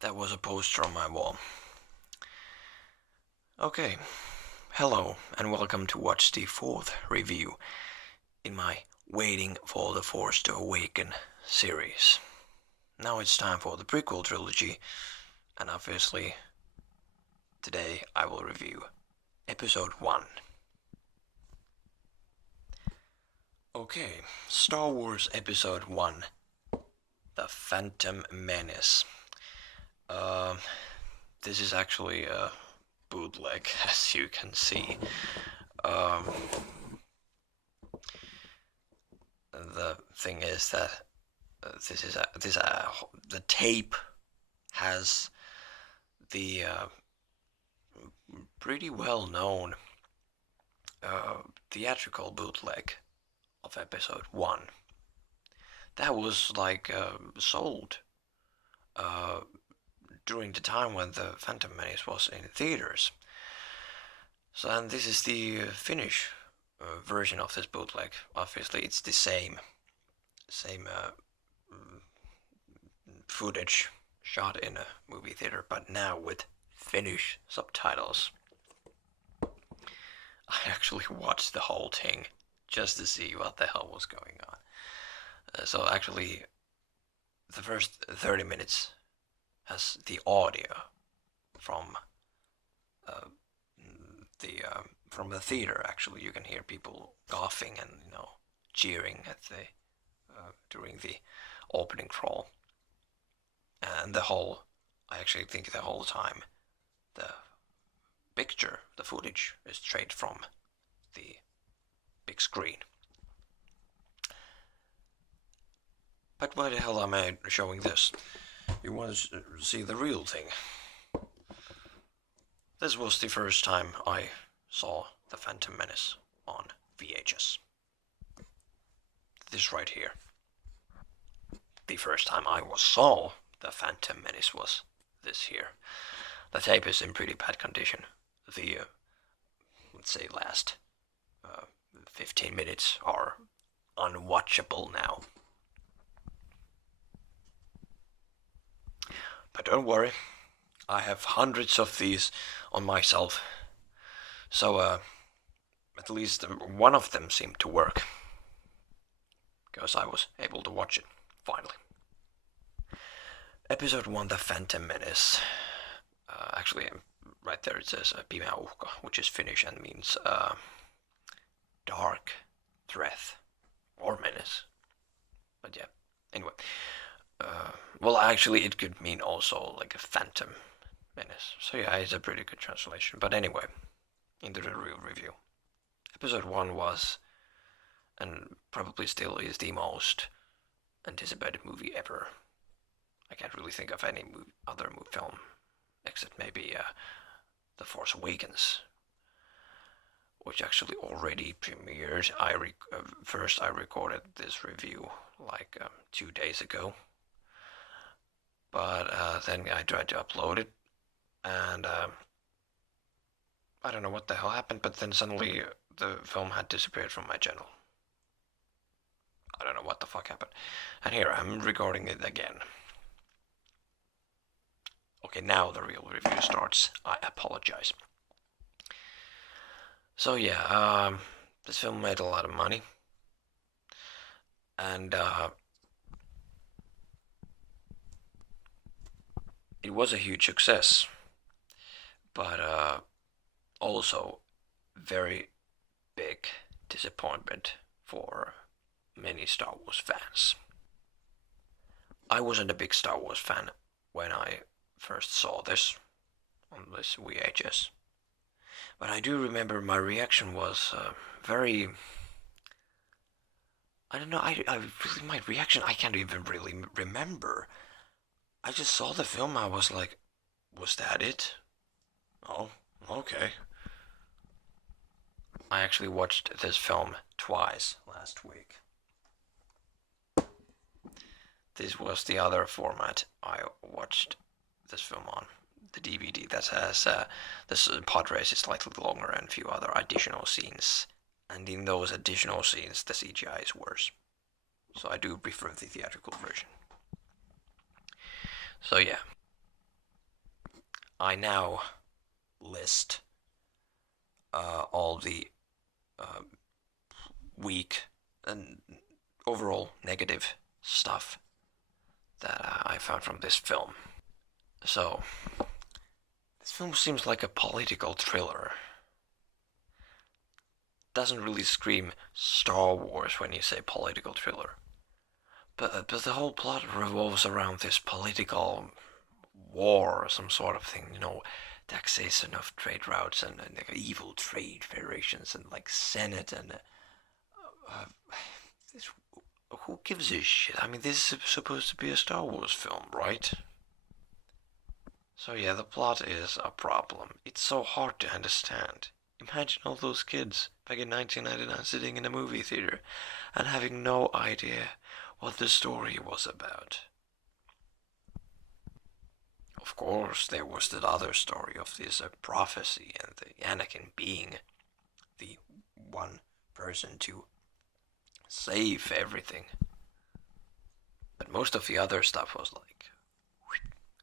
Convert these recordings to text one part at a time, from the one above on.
That was a poster on my wall. Okay, hello and welcome to watch the fourth review in my Waiting for the Force to Awaken series. Now it's time for the prequel trilogy, and obviously today I will review episode 1. Okay, Star Wars episode 1, The Phantom Menace. This is actually a bootleg, as you can see. Um, the thing is that the tape has the pretty well known theatrical bootleg of episode 1 that was like sold during the time when the Phantom Menace was in theaters. So, and this is the Finnish version of this bootleg. Obviously, it's the same footage shot in a movie theater, but now with Finnish subtitles. I actually watched the whole thing just to see what the hell was going on. So actually, the first 30 minutes has the audio from from the theater. Actually, you can hear people coughing and cheering at the during the opening crawl, and I actually think the whole time the the footage is straight from the big screen. But why the hell am I showing this? You want to see the real thing. This was the first time I saw The Phantom Menace on VHS. This right here. The first time I saw The Phantom Menace was this here. The tape is in pretty bad condition. The, let's say, last 15 minutes are unwatchable now. But don't worry, I have hundreds of these on myself, so at least one of them seemed to work, because I was able to watch it, finally. Episode 1, The Phantom Menace. Actually, right there it says Pimä uhka, which is Finnish and means dark threat or menace. But yeah, anyway. Well, actually, it could mean also like a phantom menace. So yeah, it's a pretty good translation. But anyway, into the real review. Episode 1 was, and probably still is, the most anticipated movie ever. I can't really think of any other film except maybe The Force Awakens, which actually already premiered. First I recorded this review like 2 days ago. But then I tried to upload it, and I don't know what the hell happened, but then suddenly the film had disappeared from my channel. I don't know what the fuck happened. And here I'm recording it again. Okay, now the real review starts. I apologize. So yeah, this film made a lot of money, and it was a huge success, but also very big disappointment for many Star Wars fans. I wasn't a big Star Wars fan when I first saw this on this VHS, but I do remember my reaction was very. I don't know. My reaction, I can't even really remember. I just saw the film. I was like, was that it? Oh, okay. I actually watched this film twice last week. This was the other format I watched this film on. The DVD that has this pod race is slightly longer and a few other additional scenes. And in those additional scenes, the CGI is worse. So I do prefer the theatrical version. So yeah, I now list all the uh, weak and overall negative stuff that I found from this film. So, this film seems like a political thriller. Doesn't really scream Star Wars when you say political thriller. But the whole plot revolves around this political war or some sort of thing, taxation of trade routes and like evil trade federations and like Senate and uh, this, who gives a shit? I mean, this is supposed to be a Star Wars film, right? So yeah, the plot is a problem. It's so hard to understand. Imagine all those kids back in 1999 sitting in a movie theater and having no idea what the story was about. Of course, there was that other story of this prophecy and the Anakin being the one person to save everything. But most of the other stuff was like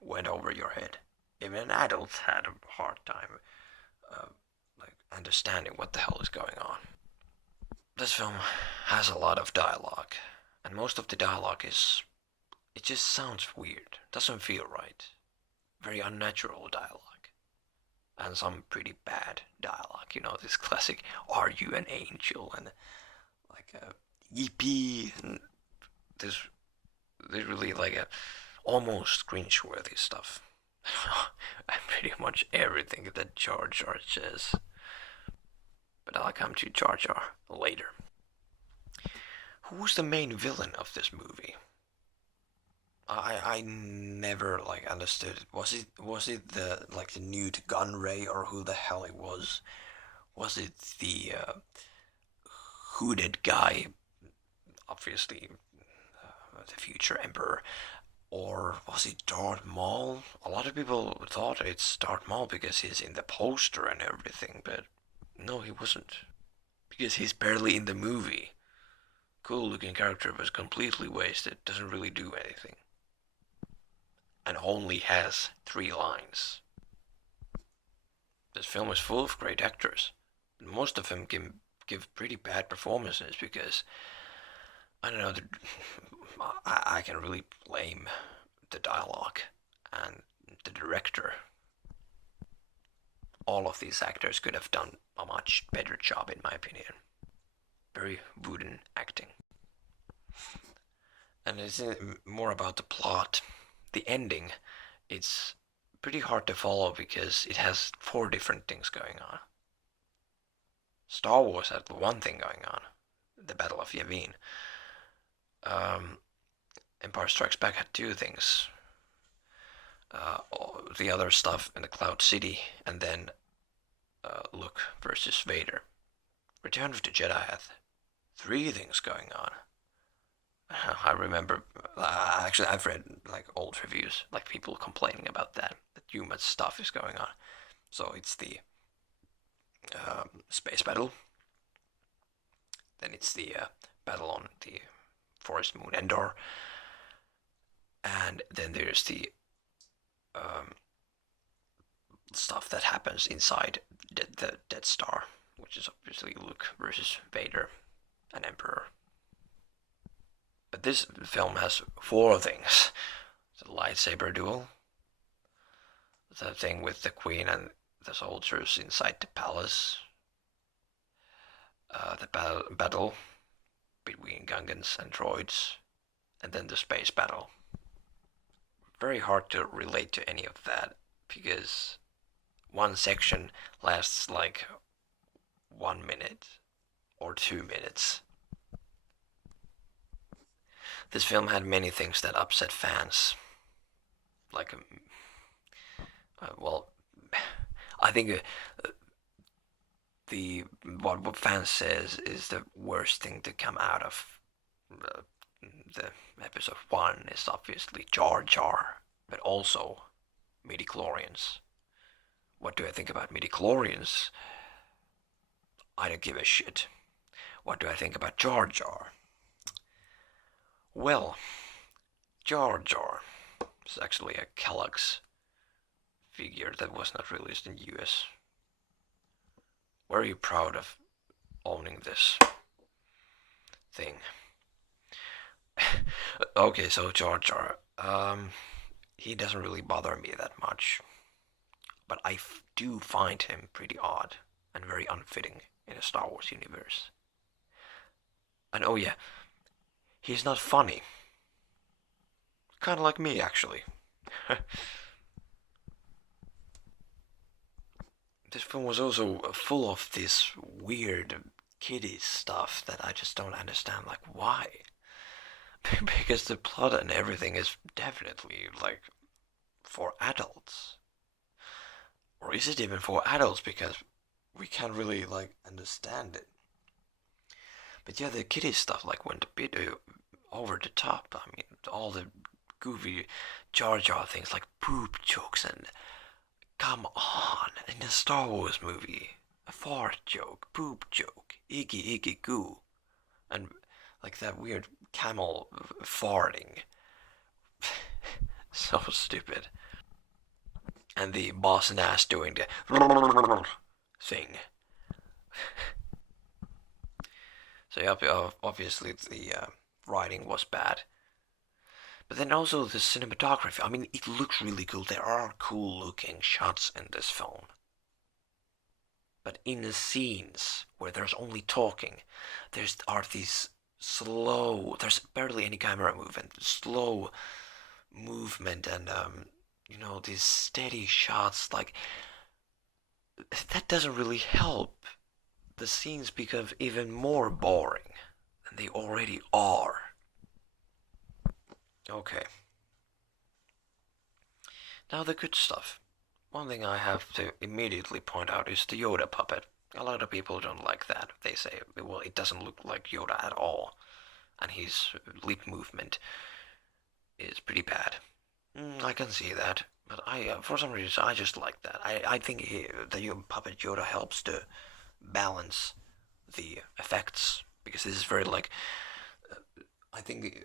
went over your head. Even adults had a hard time uh, like understanding what the hell is going on. This film has a lot of dialogue, and most of the dialogue is it just sounds weird, doesn't feel right, very unnatural dialogue, and some pretty bad dialogue. This classic "Are you an angel?" and like "Yippee," and this really like a almost cringe-worthy stuff. And pretty much everything that Jar Jar says. But I'll come to Jar Jar later. Who was the main villain of this movie? I never like understood it. Was it the Newt Gunray or who the hell it was? Was it the hooded guy? Obviously, the future emperor. Or was it Darth Maul? A lot of people thought it's Darth Maul because he's in the poster and everything, but no, he wasn't. Because he's barely in the movie. Cool looking character was completely wasted, doesn't really do anything. And only has 3 lines. This film is full of great actors. Most of them give pretty bad performances because I don't know. I can really blame the dialogue and the director. All of these actors could have done a much better job, in my opinion. Very wooden acting. And it's more about the plot. The ending, it's pretty hard to follow because it has 4 different things going on. Star Wars had one thing going on, the Battle of Yavin. Um, Empire Strikes Back had 2 things. The other stuff in the Cloud City, and then Luke versus Vader. Return of the Jedi had 3 things going on. I remember, actually, I've read like old reviews, like people complaining about that too much stuff is going on. So it's the space battle, then it's the battle on the forest moon Endor, and then there's the um, stuff that happens inside the Death Star, which is obviously Luke versus Vader, an Emperor. But this film has 4 things: the lightsaber duel, the thing with the Queen and the soldiers inside the palace, the battle between Gungans and droids, and then the space battle. Very hard to relate to any of that because one section lasts like 1 minute or 2 minutes. This film had many things that upset fans. Like, well, I think the what fans says is the worst thing to come out of uh, the episode 1 is obviously Jar Jar, but also midichlorians. What do I think about midichlorians? I don't give a shit. What do I think about Jar Jar? Well, Jar Jar is actually a Kellogg's figure that was not released in US. Were you proud of owning this thing? Okay, so Jar Jar. He doesn't really bother me that much, but I do find him pretty odd and very unfitting in a Star Wars universe. And oh yeah, he's not funny. Kind of like me, actually. This film was also full of this weird kiddie stuff that I just don't understand. Like, why? Because the plot and everything is definitely like for adults. Or is it even for adults? Because we can't really like understand it. But yeah, the kiddie stuff like went a bit over the top. I mean, all the goofy Jar Jar things like poop jokes and come on, in a Star Wars movie, a fart joke, poop joke, iggy iggy goo, and like that weird camel farting. So stupid. And the boss Nass doing the thing. So yeah, obviously the writing was bad. But then also the cinematography. I mean, it looks really cool. There are cool looking shots in this film. But in the scenes where there's only talking, there's are these slow. There's barely any camera movement. Slow movement and these steady shots. Like that doesn't really help. The scenes become even more boring than they already are. Okay. Now the good stuff. One thing I have to immediately point out is the Yoda puppet. A lot of people don't like that. They say, well, it doesn't look like Yoda at all. And his lip movement is pretty bad. I can see that. But for some reason, I just like that. I think the puppet Yoda helps to balance the effects. Because this is very like, I think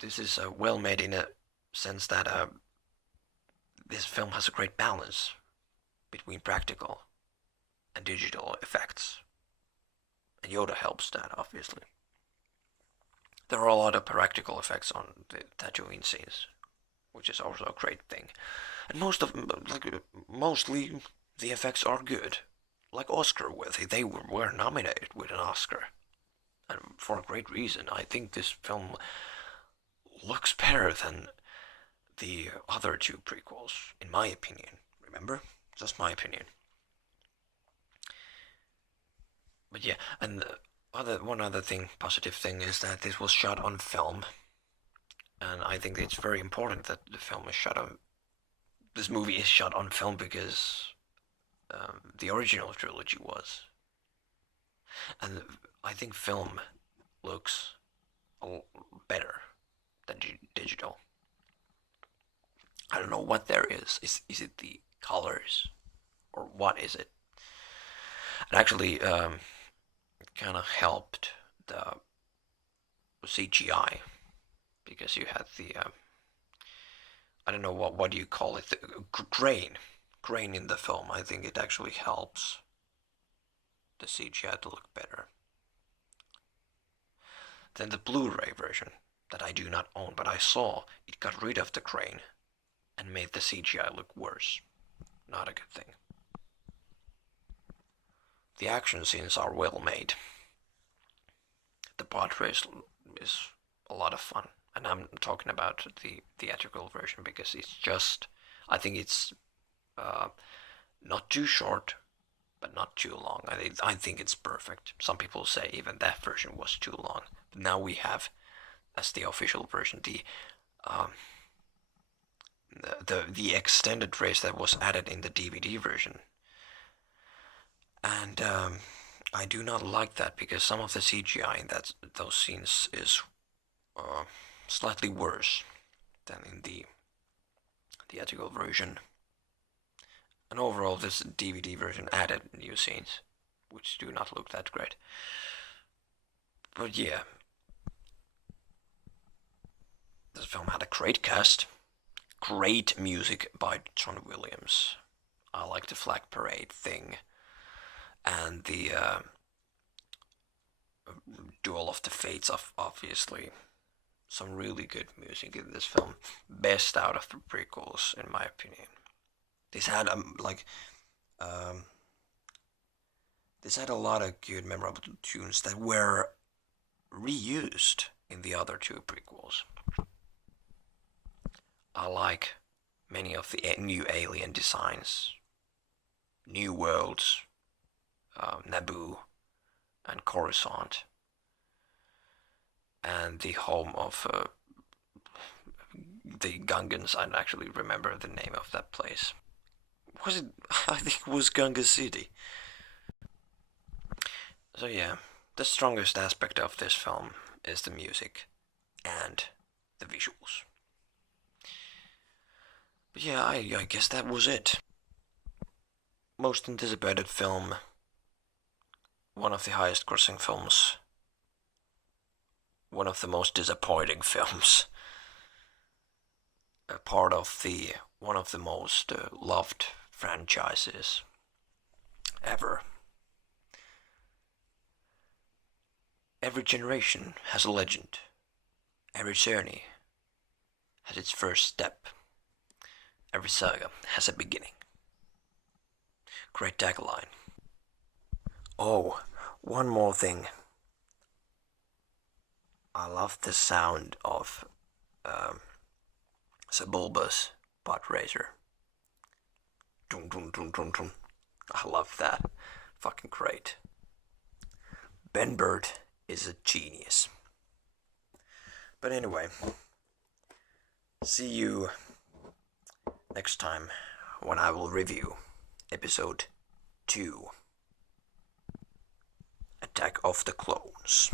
this is well made in a sense that this film has a great balance between practical and digital effects. And Yoda helps that, obviously. There are a lot of practical effects on the Tatooine scenes, which is also a great thing. And mostly the effects are good, like Oscar worthy. They were nominated with an Oscar, and for a great reason. I think this film looks better than the other two prequels, in my opinion. Remember? Just my opinion. But yeah, and one other thing, positive thing, is that this was shot on film, and I think it's very important that the film is shot on. This movie is shot on film because the original trilogy was, and I think film looks better than digital. I don't know what there is. Is it the colors, or what is it? And actually, it kind of helped the CGI because you had the I don't know what do you call it, the grain in the film. I think it actually helps the CGI to look better. Then the Blu-ray version that I do not own, but I saw, it got rid of the grain and made the CGI look worse. Not a good thing. The action scenes are well made. The pod race is a lot of fun. And I'm talking about the theatrical version because it's just, I think it's not too short, but not too long. I think it's perfect. Some people say even that version was too long. But now we have, as the official version, um, the extended race that was added in the DVD version. And I do not like that because some of the CGI in those scenes is slightly worse than in the theatrical version. And overall, this DVD version added new scenes, which do not look that great. But yeah, this film had a great cast, Great music by John Williams. I like the flag parade thing and the Duel of the Fates, of obviously. Some really good music in this film. Best out of the prequels, in my opinion. This had um, this had a lot of good memorable tunes that were reused in the other two prequels. I like many of the new alien designs, new worlds, Naboo and Coruscant, and the home of the Gungans. I don't actually remember the name of that place. Was it? I think it was Gunga City. So yeah, the strongest aspect of this film is the music and the visuals. But yeah, I guess that was it. Most anticipated film, one of the highest grossing films, one of the most disappointing films, a part of the one of the most loved franchises ever. Every generation has a legend. Every journey has its first step. Every saga has a beginning. Great tagline. Oh, one more thing. I love the sound of Sebulba's butt razor. Dum dum dum dum dum. I love that. Fucking great. Ben Bird is a genius. But anyway, see you next time when I will review episode 2, Attack of the Clones.